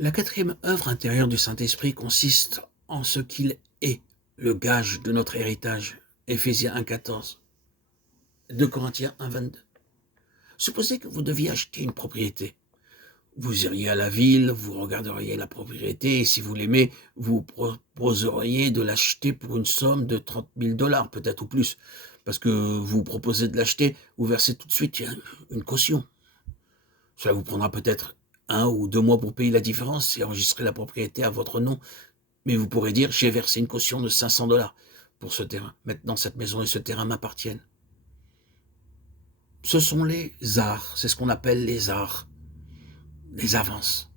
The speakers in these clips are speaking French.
La quatrième œuvre intérieure du Saint-Esprit consiste en ce qu'il est le gage de notre héritage. Éphésiens 1,14, 2 Corinthiens 1,22. Supposez que vous deviez acheter une propriété. Vous iriez à la ville, vous regarderiez la propriété et si vous l'aimez, vous proposeriez de l'acheter pour une somme de 30 000 $, peut-être ou plus. Parce que vous proposez de l'acheter, vous versez tout de suite une caution. Cela vous prendra peut-être 1 ou 2 mois pour payer la différence et enregistrer la propriété à votre nom. Mais vous pourrez dire, j'ai versé une caution de 500 $ pour ce terrain. Maintenant, cette maison et ce terrain m'appartiennent. Ce sont les arts, c'est ce qu'on appelle les arts, les avances.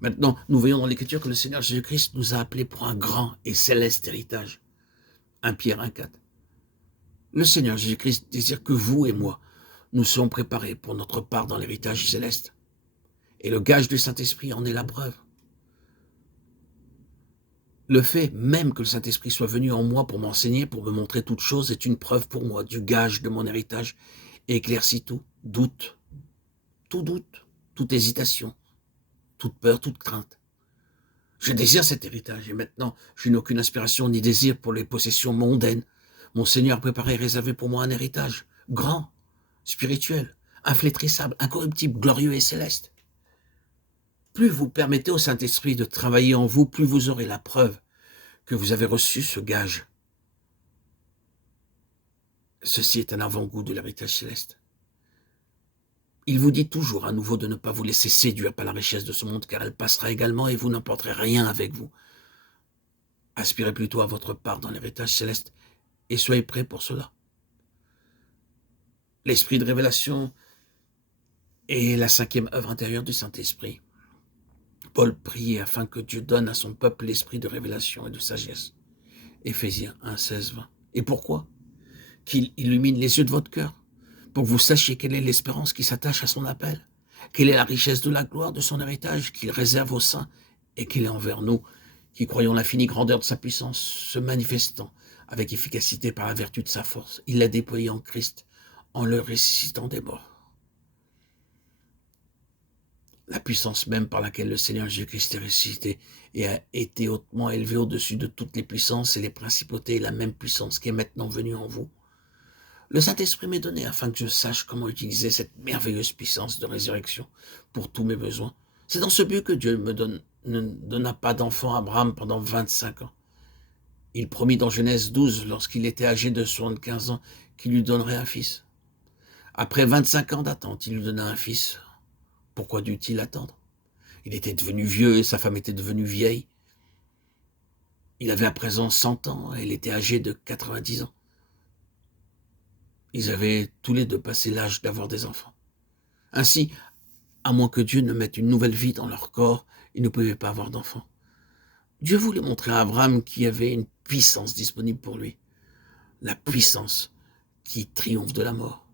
Maintenant, nous voyons dans l'Écriture que le Seigneur Jésus-Christ nous a appelés pour un grand et céleste héritage. 1 Pierre 1,4. Le Seigneur Jésus-Christ désire que vous et moi, nous soyons préparés pour notre part dans l'héritage céleste. Et le gage du Saint-Esprit en est la preuve. Le fait même que le Saint-Esprit soit venu en moi pour m'enseigner, pour me montrer toutes choses, est une preuve pour moi du gage de mon héritage et éclaircit tout doute, toute hésitation, toute peur, toute crainte. Je désire cet héritage et maintenant, je n'ai aucune inspiration ni désir pour les possessions mondaines. Mon Seigneur a préparé et réservé pour moi un héritage grand, spirituel, inflétrissable, incorruptible, glorieux et céleste. Plus vous permettez au Saint-Esprit de travailler en vous, plus vous aurez la preuve que vous avez reçu ce gage. Ceci est un avant-goût de l'héritage céleste. Il vous dit toujours à nouveau de ne pas vous laisser séduire par la richesse de ce monde, car elle passera également et vous n'emporterez rien avec vous. Aspirez plutôt à votre part dans l'héritage céleste et soyez prêts pour cela. L'esprit de révélation est la cinquième œuvre intérieure du Saint-Esprit. Paul priait afin que Dieu donne à son peuple l'esprit de révélation et de sagesse. Éphésiens 1, 16, 20. Et pourquoi ? Qu'il illumine les yeux de votre cœur, pour que vous sachiez quelle est l'espérance qui s'attache à son appel, quelle est la richesse de la gloire de son héritage qu'il réserve aux saints et qu'il est envers nous, qui croyons l'infinie grandeur de sa puissance, se manifestant avec efficacité par la vertu de sa force. Il l'a déployé en Christ, en le ressuscitant des morts. La puissance même par laquelle le Seigneur Jésus-Christ est ressuscité et a été hautement élevé au-dessus de toutes les puissances et les principautés, est la même puissance qui est maintenant venue en vous. Le Saint-Esprit m'est donné afin que je sache comment utiliser cette merveilleuse puissance de résurrection pour tous mes besoins. C'est dans ce but que Dieu ne donna pas d'enfant à Abraham pendant 25 ans. Il promit dans Genèse 12, lorsqu'il était âgé de 75 ans, qu'il lui donnerait un fils. Après 25 ans d'attente, il lui donna un fils. Pourquoi dut-il attendre ? Il était devenu vieux et sa femme était devenue vieille. Il avait à présent 100 ans et elle était âgée de 90 ans. Ils avaient tous les deux passé l'âge d'avoir des enfants. Ainsi, à moins que Dieu ne mette une nouvelle vie dans leur corps, ils ne pouvaient pas avoir d'enfants. Dieu voulait montrer à Abraham qu'il y avait une puissance disponible pour lui, la puissance qui triomphe de la mort.